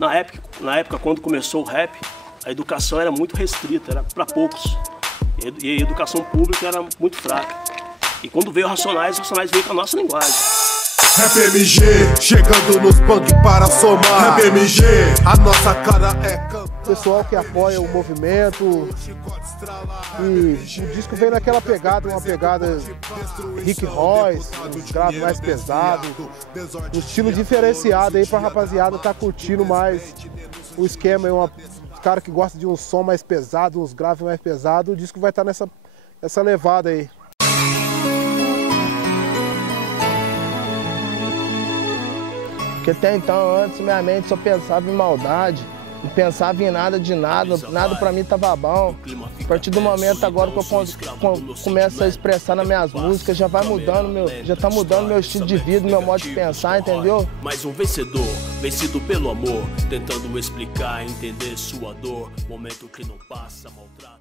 Na época, quando começou o rap, a educação era muito restrita, era para poucos. E a educação pública era muito fraca. E quando veio o Racionais veio com a nossa linguagem. Rap MG, chegando nos punk para somar. Rap MG, a nossa cara é cantar. Pessoal que apoia o movimento. E o disco vem naquela pegada, uma pegada Rick Royce, um grave mais pesado, um estilo diferenciado aí pra rapaziada tá curtindo mais o esquema. É uma cara que gosta de um som mais pesado, uns graves mais pesados. O disco vai estar nessa levada aí. Porque até então, antes, minha mente só pensava em maldade, não pensava em nada de nada pra mim tava bom. A partir do momento agora que eu começo a expressar nas minhas músicas, já vai mudando já tá mudando meu estilo de vida, meu modo de pensar, entendeu? Mais um vencedor, vencido pelo amor, tentando explicar, entender sua dor, momento que não passa, maltrata.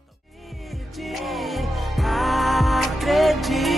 Acredite.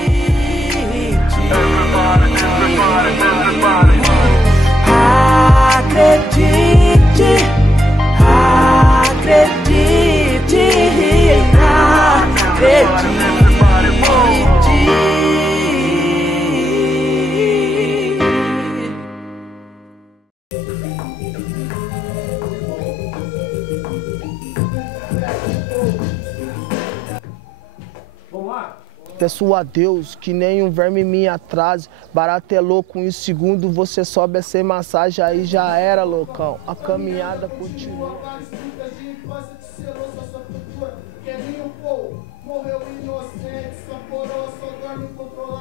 Peço a Deus que nem um verme me atrase. Barato é louco, em um segundo você sobe a ser massagem, aí já era, loucão. A caminhada continua. Morreu inocente, sua coroa só dorme controlada.